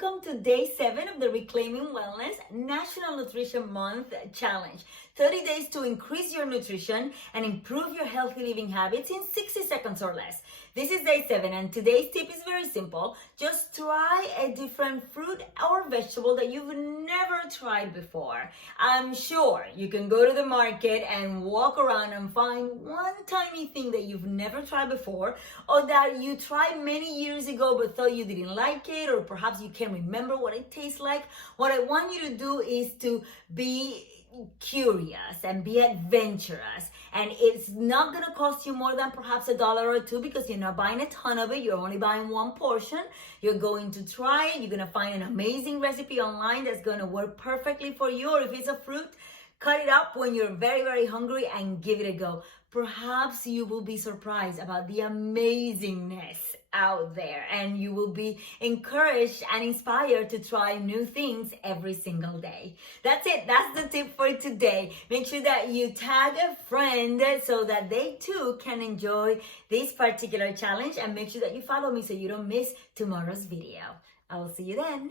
welcome to day 7 of the Reclaiming Wellness National Nutrition Month Challenge. 30 days to increase your nutrition and improve your healthy living habits in 60 seconds or less. This is day 7 and today's tip is very simple. Just try a different fruit or vegetable that you've never tried before. I'm sure you can go to the market and walk around and find one tiny thing that you've never tried before, or that you tried many years ago but thought you didn't like it, or perhaps you can't remember what it tastes like. What I want you to do is to be curious and be adventurous, and it's not going to cost you more than perhaps $1 or $2 because you're not buying a ton of it. You're only buying one portion. You're going to try it. You're going to find an amazing recipe online that's going to work perfectly for you. Or if it's a fruit, cut it up when you're very, very hungry and give it a go. Perhaps you will be surprised about the amazingness out there, and you will be encouraged and inspired to try new things every single day. That's it. That's the tip for today. Make sure that you tag a friend so that they too can enjoy this particular challenge, and make sure that you follow me so you don't miss tomorrow's video. I will see you then.